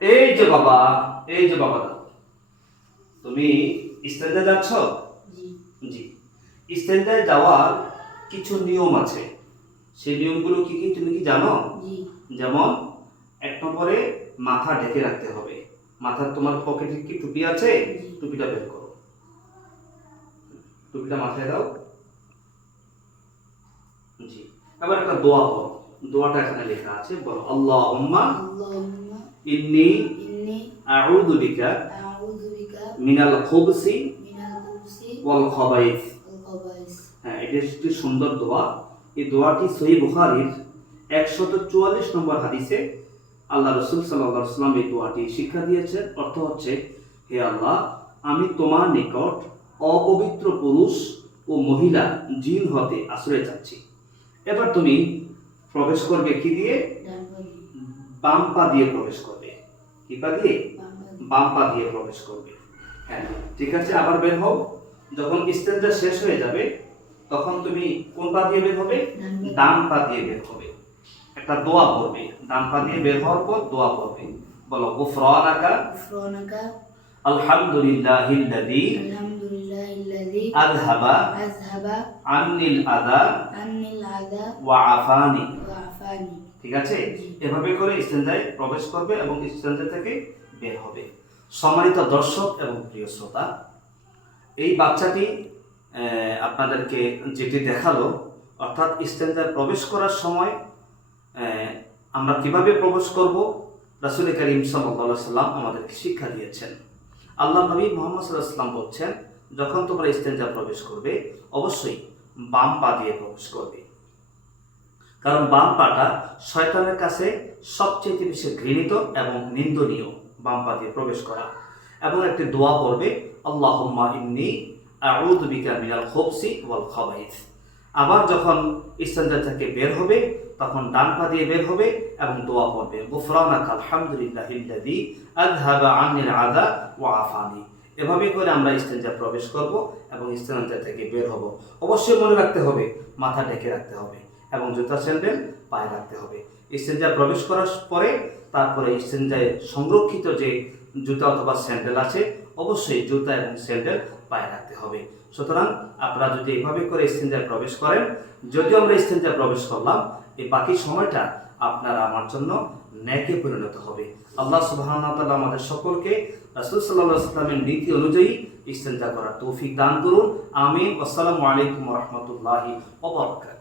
এই যে বাবা এই যে বাবা তুমি ইস্তেঞ্জা যাচ্ছ? জি। জি। ইস্তেঞ্জায় যাওয়ার কিছু নিয়ম আছে। সেই নিয়মগুলো কি কি তুমি কি জানো? যেমন এক নম্বরে মাথা ঢেকে রাখতে হবে। মাথার তোমার পকেটে কি টুপি আছে? টুপিটা বের করো। টুপিটা মাথায় দাও। জি। এবার একটা দোয়া করো। দোয়াটা এখানে লেখা আছে বলো আল্লাহুম্মা ইন্নী আউযু বিকা আউযু বিকা মিনাল খুবসি মিনাল খুবসি ওয়াল খাবাইস। ওয়াল খাবাইস। হ্যাঁ এটা একটি সুন্দর দোয়া। এই দোয়াটি সহি বুখারীর একশত চুয়াল্লিশ নম্বর হাদিসে আল্লাহ রসুল সাল্লাহ সাল্লাম এই দোয়াটি শিক্ষা দিয়েছেন। অর্থ হচ্ছে হে আল্লাহ আমি তোমার নিকট অপবিত্র পুরুষ ও মহিলা জিন হতে আশ্রয় চাচ্ছি। এবার তুমি প্রবেশ করবে কি দিয়ে? বাম পা দিয়ে প্রবেশ করবে। কি পা দিয়ে? বাম পা দিয়ে। প্রবেশ করবে। হ্যাঁ ঠিক আছে আবার বের হও। যখন ইস্তেঞ্জা শেষ হয়ে যাবে তখন তুমি কোন পা দিয়ে বের হবে? ডান ডান পা দিয়ে বের হবে। একটা দোয়া পড়বে। ডান পা দিয়ে বের হওয়ার পর দোয়া পড়বে। বলো গুফরানাকা গুফরানাকা আলহামদুলিল্লাহিল্লাযী আলহামদুলিল্লাহিল্লাযী আযহাবা আযহাবা আন্নিল আযা আন্নিল আযা ওয়া আফানি। ওয়া আফানি। ঠিক আছে। এভাবে করে ইস্তেঞ্জায় প্রবেশ করবে এবং ইস্তেঞ্জা থেকে বের হবে। সম্মানিত দর্শক এবং প্রিয় শ্রোতা, এই বাচ্চাটি আপনাদেরকে যেটি দেখাল, অর্থাৎ ইস্তেঞ্জায় প্রবেশ করার সময় আমরা কীভাবে প্রবেশ করব? রাসুল করিম সাল্লাম আমাদেরকে শিক্ষা দিয়েছেন। আল্লাহ নবী মোহাম্মদ সাল্লাহ সাল্লাম বলছেন, যখন তোমরা ইস্তেঞ্জা প্রবেশ করবে, অবশ্যই বাম পা দিয়ে প্রবেশ করবে। কারণ বাম পাটা শয়তানের কাছে সবচেয়ে বেশি ঘৃণিত এবং নিন্দনীয় বাম পা দিয়ে প্রবেশ করা। এবং একটি দোয়া পড়বে, আল্লাহুম্মা ইন্নি আউযু বিকা মিনাল খুবসি ওয়াল খাবাইস। আবার যখন ইস্তেঞ্জা থেকে বের হবে, তখন ডান পা দিয়ে বের হবে এবং দোয়া পড়বে, গুফরানাকা আলহামদুলিল্লাহিল্লাযী আযহাবা আন্নিল আযা ওয়া আফানি। এভাবে করে আমরা ইস্তেঞ্জা প্রবেশ করব এবং ইস্তেঞ্জা থেকে বের হব। অবশ্যই মনে রাখতে হবে, মাথা ঢেকে রাখতে হবে। এবং জুতা স্যান্ডেল পায়ে রাখতে হবে। ইস্তেঞ্জা প্রবেশ করার পরে তারপরে ইস্তেঞ্জায় সংরক্ষিত যে জুতা অথবা স্যান্ডেল আছে, অবশ্যই জুতা এবং স্যান্ডেল পায়ে রাখতে হবে। সুতরাং আপনারা যদি এভাবে করে ইস্তেঞ্জায় প্রবেশ করেন, যদিও আমরা ইস্তেঞ্জায় প্রবেশ করলাম এই বাকি সময়টা আপনারা আমার জন্য ন্যাকে পরিণত হবে। আল্লাহ সুবাহ আমাদের সকলকে রাসুল নীতি অনুযায়ী ইস্তেঞ্জা করার তৌফিক দান করুন। আমিন। আসসালামু আলাইকুম রহমতুল্লাহি ওবরাকাত